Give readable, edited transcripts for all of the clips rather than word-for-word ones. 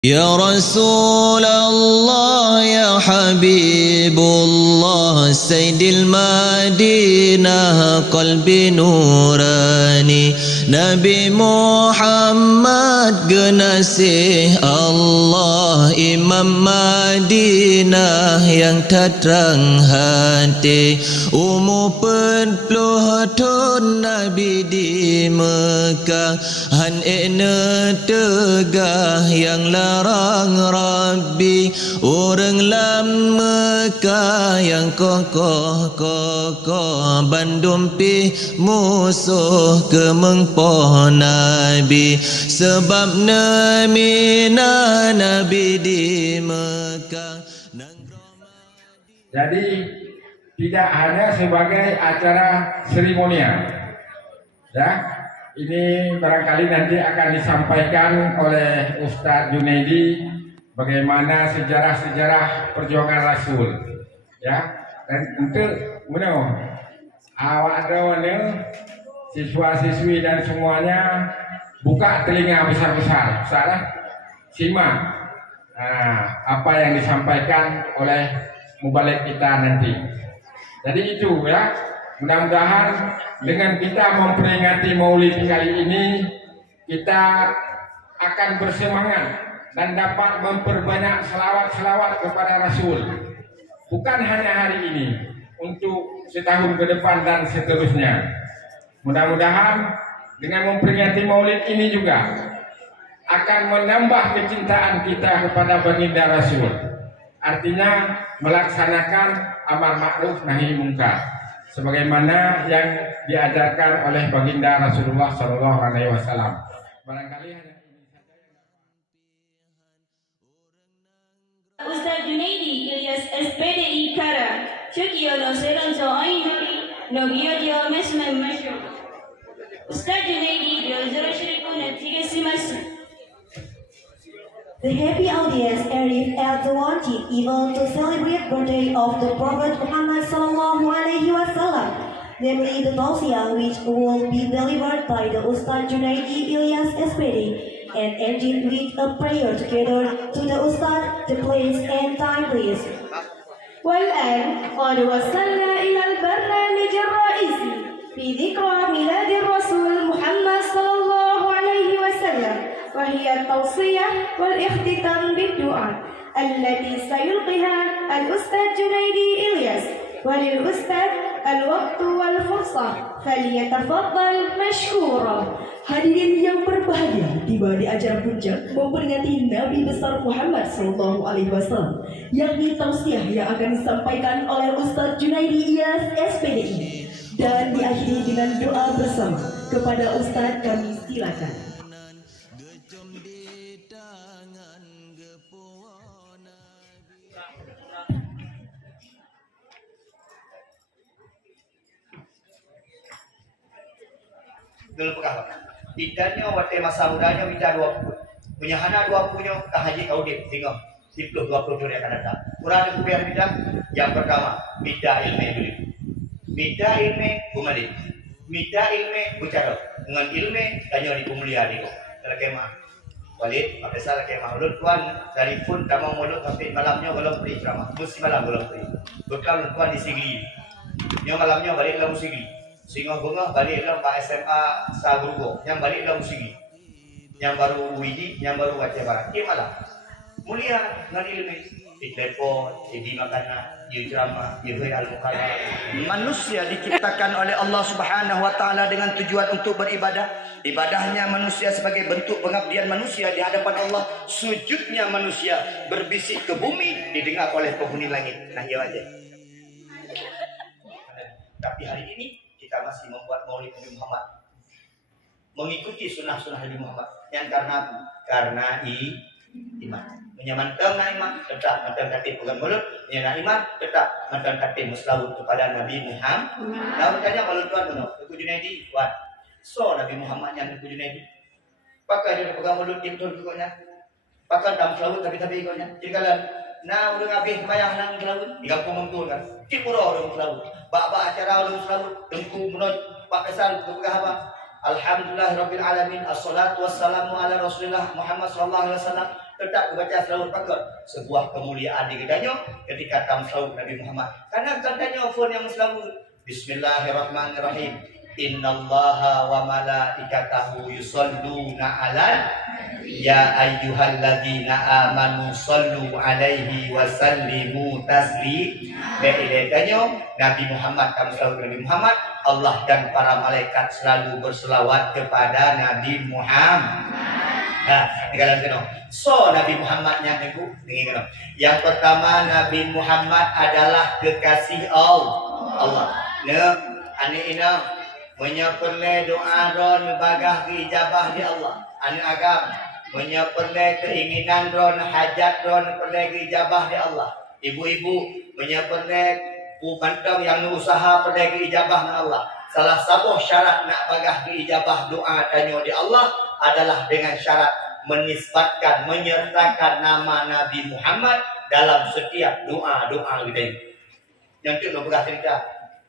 يا رسول الله يا حبيب الله سيد المدينة قلبي نوراني نبي محمد generasi Allah Imam Madinah yang terang hati umur penuh tahun Nabi di Mekah han ene tegah yang larang Rabbi orang lam Mekah yang kokoh bandum pi musuh ke mengpoh Nabi sebab namina Nabi di Mekah. Jadi tidak hanya sebagai acara seremonial, ya. Ini barangkali nanti akan disampaikan oleh Ustadz Junaidi bagaimana sejarah-sejarah perjuangan Rasul, ya. Dan untuk awak ada siswa-siswi dan semuanya buka telinga besar-besar, salah simak apa yang disampaikan oleh mubalik kita nanti. Jadi itu ya, mudah-mudahan dengan kita memperingati Maulid kali ini kita akan bersemangat dan dapat memperbanyak selawat-selawat kepada Rasul. Bukan hanya hari ini, untuk setahun ke depan dan seterusnya. Mudah-mudahan dengan memperingati Maulid ini juga akan menambah kecintaan kita kepada baginda Rasul. Artinya melaksanakan amar ma'ruf nahi mungkar sebagaimana yang diajarkan oleh baginda Rasulullah Shallallahu Alaihi Wasallam. Barangkali hanya ini saja. Ustaz Junaidi Ilyas SPDI Kara Türkiye Nasiran Zainari Nobiya Mesme Meşru Ustaz Junaidi Gözleri Şirikun Etigesimiz. The happy audience arrived at the wanted event to celebrate birthday of the Prophet Muhammad sallallahu alaihi wasallam, namely the tausiah which will be delivered by the Ustaz Junaidi Ilyas SPD and ended with a prayer together to the Ustaz, the place and time please. والآن قد وصلنا إلى البرنامج الرئيسي في ذكرى ميلاد الرسول محمد صلى الله عليه وسلم وهي التوصية والاختتام بالدعاء التي سيلقيها الأستاذ جنيدي إلياس وللأستاذ الوقت والفرصة فليتفضل مشكورا. Hadirin yang berbahagia, tiba di acara puncak memperingati Nabi besar Muhammad Sallallahu Alaihi Wasallam, yakni tausiah yang akan disampaikan oleh Ustaz Junaidi Ilyas SPDI dan diakhiri dengan doa bersama. Kepada Ustaz kami silakan. Dulu pekah. Bidanya waktu masa mudanya bida 20. Punya hana 20-nya ke haji kau tengok 10 20 tahun yang akan datang. Kurang ada kubiar bida. Yang pertama, bida ilmu beli. Bida ilmu bumali. Bida ilmu bucara. Dengan ilmu tanya di pemulia ni kok. Dalam kemah. Walid, apa salah kemah mulut tuan dari pun kamu mulut sampai malamnya belum beri ceramah. Mesti malam belum beri. Bekal tuan di Sigli. Yang malamnya balik dalam Sigli. Sehingga bunga balik dalam Pak SMA Sagurugo, yang balik dalam Musigi, yang baru Widi, yang baru Aceh Barat. Dia malah mulia dengan ilmu. Di telepon, di makanan, di ceramah, di al-mukalah. Manusia diciptakan oleh Allah Subhanahu Wa Taala dengan tujuan untuk beribadah. Ibadahnya manusia sebagai bentuk pengabdian manusia di hadapan Allah. Sujudnya manusia berbisik ke bumi didengar oleh penghuni langit. Nah, ya aja. Tapi hari ini kita masih membuat Maulid Nabi Muhammad, mengikuti sunnah-sunnah Nabi Muhammad yang karena iman, menyamankan iman tetap mantan katib bukan mulut, menyana iman tetap mantan katib muslawut kepada Nabi Muhammad. Lalu tanya kalau tuan aku Junaidi, tuan, so Nabi Muhammad yang aku Junaidi, pakai dia pegang mulut dia betul ikutnya, pakai dalam selawut tapi ikutnya. Jadi kalau nah udah ngabih bayang nang selawut, di kampung mengkul kan, tipuro udah selawut. Bak acara ulun selalu tengku menoj Pak Kesal ke apa? Alhamdulillahirabbil alamin. Assalatu wassalamu ala Rasulillah Muhammad sallallahu alaihi wasallam. tetap baca selawat pakai sebuah kemuliaan di gedanya ketika tam selawat Nabi Muhammad. Karena katanya phone yang selawat Bismillahirrahmanirrahim. Innallaha wa malaikatahu yusalluna 'alan ya ayyuhalladzina amanu sallu 'alaihi wa sallimu taslima. Begitu Nabi Muhammad kamu selawat Nabi Muhammad, Allah dan para malaikat selalu berselawat kepada Nabi Muhammad. Nah, dikatakan kena. So Nabi Muhammadnya ibu, dengar kena. Yang pertama Nabi Muhammad adalah kekasih Allah. Nah, ane ina menyeperle doa ron bagah diijabah di Allah. Ane agam menyeperle keinginan ron hajat ron perle diijabah di Allah. Ibu-ibu menyeperle pantang yang usaha perle diijabah di Allah. Salah satu syarat nak bagah diijabah doa tanya di Allah adalah dengan syarat menisbatkan, menyertakan nama Nabi Muhammad dalam setiap doa-doa kita. Yang itu nak bagah cerita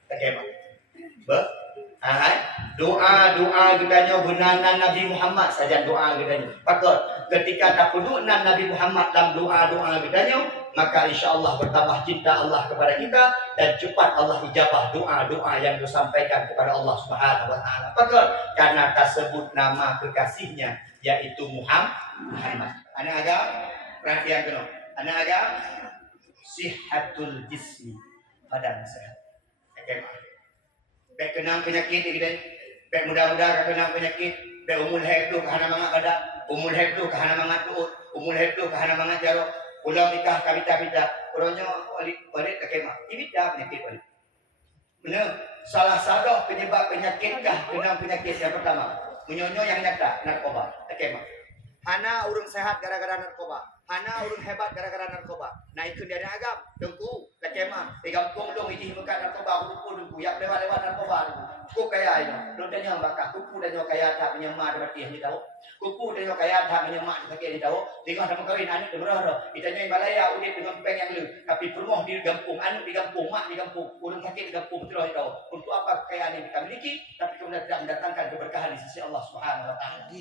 bagaimana? Doa-doa gedanya gunanan Nabi Muhammad saja doa gedanya. Maka ketika tak gunanan Nabi Muhammad dalam doa-doa gedanya, maka insya-Allah bertambah cinta Allah kepada kita dan cepat Allah ijabah doa-doa yang disampaikan kepada Allah Subhanahu wa taala. Maka karena tersebut nama kekasihnya yaitu Muhammad. Anak agak perhatian kena. Anak agak sihatul jismi, badan sehat. Okey. Baik kenang penyakit kita, baik mudah-mudah kenang penyakit, baik umul haid tu kahana mangat kada, umul haid tu kahana mangat tuut, umul haid tu kahana mangat jaro, ulang nikah kabita-bita, orangnya balik kemah. Ini dah penyakit balik. Benar, salah satu penyebab penyakit kah kenang penyakit yang pertama, menyonyo yang nyata narkoba, kemah. Hana urung sehat gara-gara narkoba. Hana urun hebat gara-gara narkoba. Nah itu dari agam, dengku, kemah, di kampung dong ini bukan narkoba, dengku, yang lewat-lewat narkoba. Kuku kaya ini, lo dan yang bakal kuku dan yang kaya tak menyemah mati yang tahu. Kuku dan yang kaya tak menyemah mati yang tahu. Tengok sama kawin anak berapa? Itanya Himalaya, udah dengan peng yang lu. Tapi perumahan di kampung, anu di kampung, mak di kampung, urun sakit di kampung terus tahu. Untuk apa kekayaan yang kita miliki? Tapi kemudian tidak mendatangkan keberkahan di sisi Allah Subhanahu Wa Taala.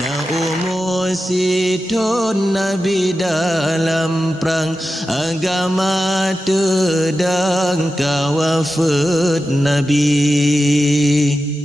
Na umur situn Nabi dalam perang agama tedang kawafat Nabi.